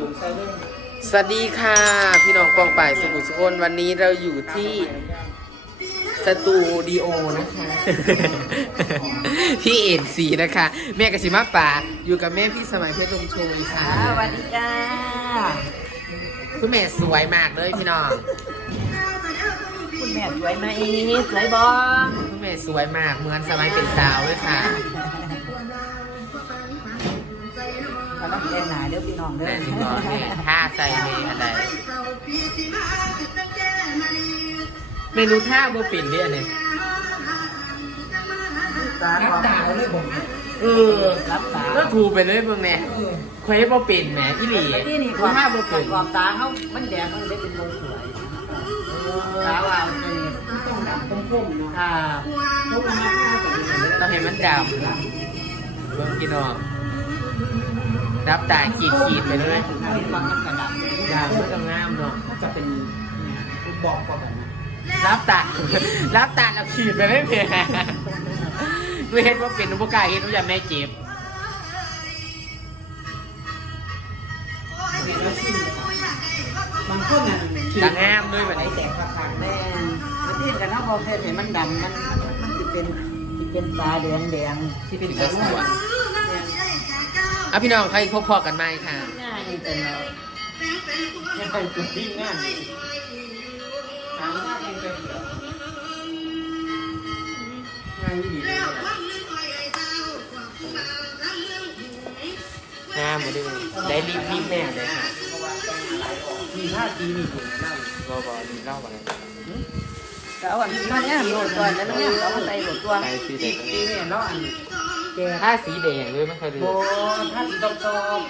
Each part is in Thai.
จูนใส่เรื่องสวัสดีค่ะ พี่น้องกองป่ายสุขุสุคนวันนี้เราอยู่ที่สตูดิโอนะคะ พี่เอ็นซีนะคะ แม่กสิมาป่าอยู่กับแม่พี่สมัยเพชรลมโชยค่ะสวัสดีจ้าคุณแม่สวยมากเลยพี่น้องคุณแม่สวยไหมสวยบอคุณแม่สวยมากเหมือนสมัยเป็นสาวเลยค่ะ เล่นหนาเด้อพี่น้องเด้อแม่ที่บอกนี่ท่าใส่เมย์อะไรเมนูท่าบ่ปิ่นเนี่ยเนี่ยตานับบอกดาวเลยผมเออรับตาก็ถูไปเลยเบิ่งแม่เคยบ่ปิ่นแหมอีหลีที่นี่ดูท่าบ่ปิ่นกรอบตาเขามันแดงมันได้เป็นวงสวยตาว่าจะนี่ต้องดำคมๆเนาะค่ะเพราะว่ามาข้าวกับดีเลยเราเห็นมันดำเบิ่งพี่น้อง รับตาขีดขีดๆไปเลยเขาเห็นว่ามันกระดับดำมันก็งามเนาะก็จะเป็นบอกกว่ากันนะรับตารับตาเราขีดไปเลยเพียไม่เห็นว่าเป็นอุปการเห็นว่าอย่าแม่เจ็บเห็นแล้วชิมเลยค่ะบางคนน่ะตางามด้วยแบบไหนนี้แตกต่างแม่ประเทศกันเขาบอกเห็นมันดำมันมันจะเป็นจะเป็นตาแดงแดงที่เป็นก็ตัวสวย อะพี่น้องใครพบพอกันไหมค่ะ ง่ายจังเลยยังเป็นจุดที่ง่ายทางง่ายเป็นแบบเดียวง่ายดีเลยงามหมดเลยได้รีบรีบแน่เลยค่ะมีท่าทีมีถึงนั่นบอบอรีบเล่าอะไรแต่เอาอันนี้มาเนี่ยโหลดก่อนแล้วเนี่ยเอามาใส่โหลดตัวไปสีแดทีงทีเนี่ยเนาะอันแกถ้าสีแดงด้วยไม่เคยดูโบท่าสีดำจอม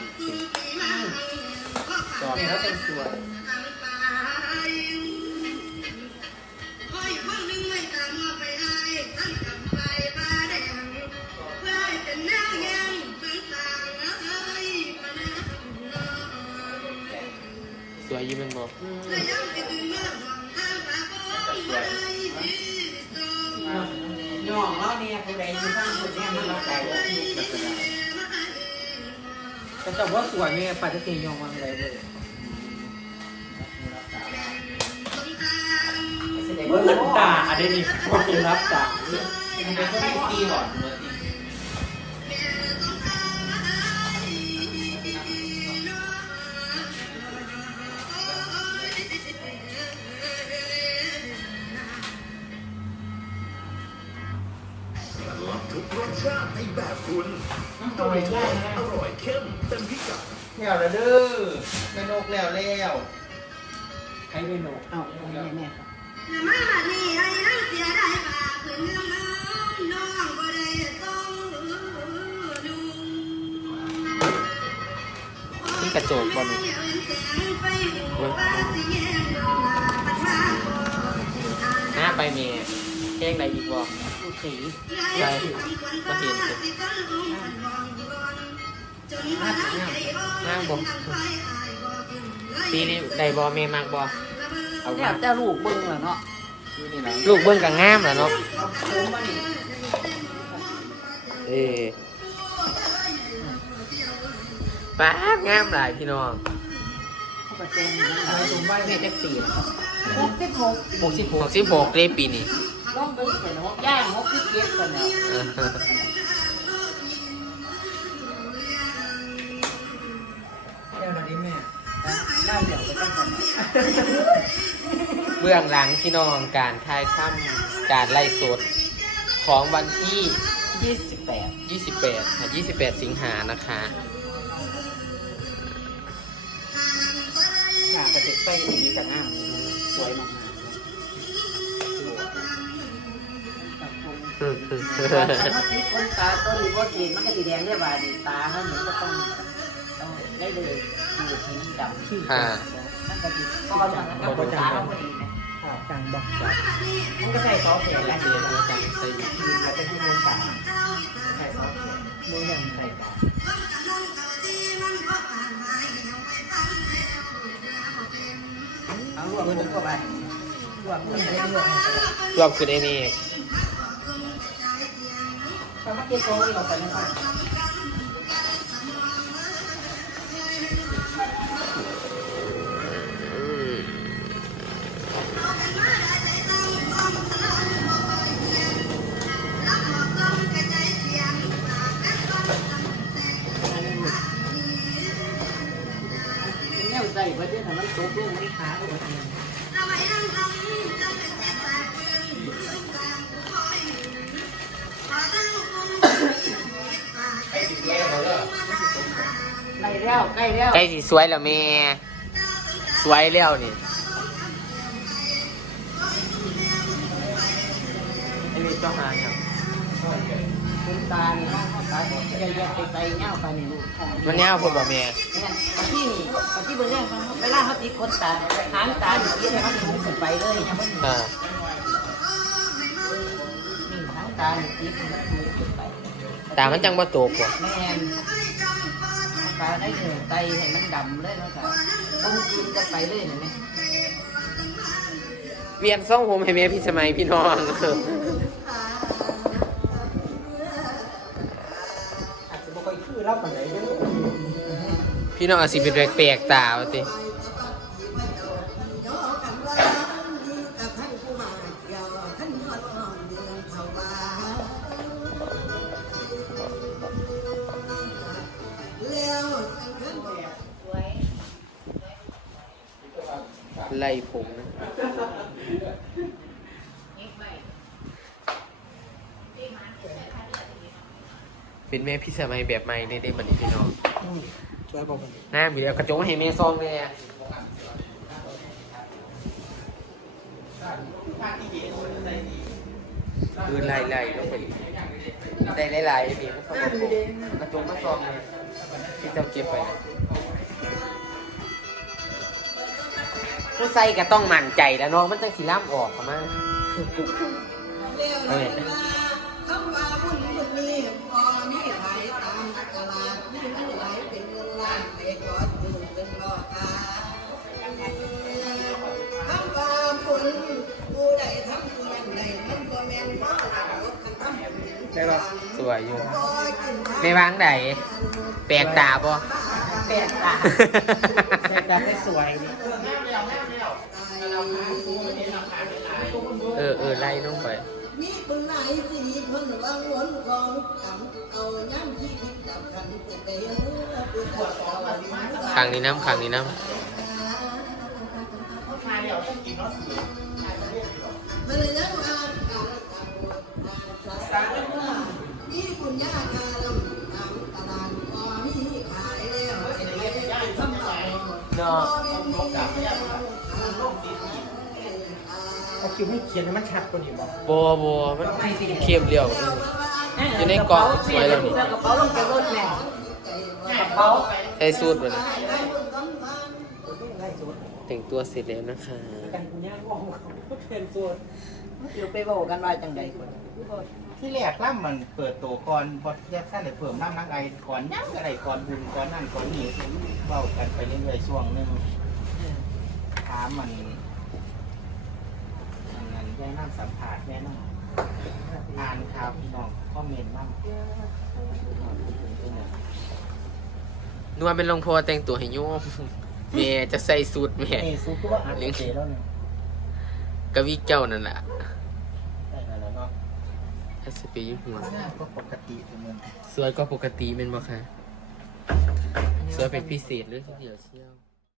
จอบเนี่ยเขาเป็นสวยสวยยิ้มเป็นบอย่ องแล้วเนี่ยคนใดมีท่าคนเนี่ยมันเราไก่ว่าลูกแบบกระดาษแต่แต่ว่าสวยเนี่ยปัจจุบันย่องมันเลยเลยเมื่อตาอะไรนี่คนกินรับตามันเป็นคนที่ตีหลอดเรับทุกรสชาติในแบบคุณทำไมง่ายนะอร่อยเข้มเต็มพิกัดแล้วละเด้อแม่นกแล้วแล้วใครไม่นก เอาแม่แม่ครับที่กระโจกบอลห้าไปเมย์ แกงอะไรอีกบอดูสีไปมาเห็นสิห้างบอสีนี้ได้บอเมย์มากบอเอาเนี่มายแต่ลูกเบิ้งเหรอเนาะลูกเบิ้งกับงามเหรอเนาะเออป้างามหลายพี่น้องเขาก็แจ้งอยู่นั่นแหละไปสมใบแม่จะตีหกสิบหกหกสิบหหกกสิบหกเลยปีนี้ ต้องเบิ้งเสร็จหกย่างหกสิบเจ็ดกันแล้วเออแล้วเราดิแม่เล่าเดี๋ยวไปกันกันเบื้องหลังพี่น้องการถ่ายทำการไล่สดของวันที่ยี่สิบแปด28ค่ะ28 สิงหานะคะ ถ้าติดคนตาตัวนี้ว่าสีมันก็สีแดงได้บาดตาเขาเหมือนก็ต้องต้องได้เลยคือเห็นดำชื่อค่ะมันก็ติดก้อนมันก็ปวดตาเขาพอดีนะข่าวจังบอกจังมันก็ใส่ซอสเผ็ดเรีแล้ยวนอาจารย์ใส่อยู่แล้วก็ที่มูนตาใส่ซอสเผ็ดมูนยังใส่ตาเอาลวกมันเข้าไปลวกมันให้ลวกรวมคือไอ้นี่ตอนเมื่อ ที่โต๊ะดีกว่าไหมคะใส่ไว้ด้วยแต่มันตกลงมันขาหัวเแล้วใกล้แล้วใกล้สิสวยแล้วแม่สวยแล้วนี่ไอ้นี่เจ้าหางครับคุณตานี่ห้องตาบอกจะแยกไปใส่เงาไปนี่ลูกมันยาวพุ่นบ่แม่เนี่ยมาที่นี่มาที่เบอร์เนี่ยเวลาเขาตีคนตาหางตาอยู่ที่เขาตีขึ้นไปเลยยังไม่อ่านี่หางตาอยู่ที่มันตีขึ้นไปตามันจังบ่โตกบ่แม่ นตาได้เหนื่อยใจให้มันดำเลยเนาะจ้ะต้องกินกันไปเลยเห็นไหมเวียนซ่องผมให้แม่พี่สมัยพี่น้องอาจจะบ่ค่อยคือเล่าปานใดเด้อพี่น้องอาจสิเป็นแปลกๆตาว่าติ ไล่ผมนะเป็นแม่พี่สมัยแบบใหม่ในเด็กบันนี้พี่น้องช่วยบอกผมหน้ามีแล้วกระจงให้แม่ซองเลยอะคือไล่ไล่ต้องเป็นได้ไล่ๆนี่มันต้องเอากระจงมาซองเลยที่เจ้าเก็บไปนะ ผู้ใส่ก็ต้องมั่นใจแล้วน้องมันจะขีล่ามออกเขามาเอาไงคำว่าบุญบุญนี้พอมีหลายตามตลาดมีมันหลายเป็นเงินล้านไปขออยู่เป็นรอคาคำว่าบุญผู้ใดทำบุญอย่างใดมันก็แม่นบ่หลักคันทำบุญได้ป่ะสวยอยู่พอกินไม่วางไหนแปลกตาบ่แปดตาแต่การได้สวยนี่เออเออไล่ลงไปมีบุญหลายสีเพิ่นวางวนของกำเอาย่ำชีวิตดับกันจะได้เนื้อผู้ขอขอว่าสิมาครั้งนี้น้ำครั้งนี้น้มันยังอ่านการ คิวให้เขียนให้มันชัดกว่านี้บ่บัวบัวมันเข้มเดียว อยู่ในกล่องสวยแล้วนี่ กระเป๋าลงจากรถแม่กระเป๋าใส่สูตรมันไล่สุดแต่งตัวเสร็จแล้วนะคะ กันคุณย่าบอกเขาเป็นส่วนเดี๋ยวไปบอกกันว่าจังใดคนที่แรกล่ำมันเปิดตัวก่อนบอดแยกสั้นเลยเพิ่มน้ำนักไอก่อนยังอะไรก่อนบุญก่อนนั่นก่อนนี่เบากันไปเรื่อยๆช่วงหนึงถามมัน มันนั้นแย่น้ำสัมผัสแย่น้ำอ่านข่าวพี่น้องคอมเมนต์มั่งนึกว่าเป็นหลวงพ่อแต่งตัวให้โยมแม่จะใส่สูตรแม่เอ้ซุปก็ว่าอัดเจแล้วเนี่ยกะวิเจ้านั่นแหละได้แล้วเนาะถ้าสิไปอยุ่หัวหน้าก็ปกติทุกมัน สวยก็ปกติเป็นบ่คะสวยเป็นพิเศษหรือเดียวเชี่ยว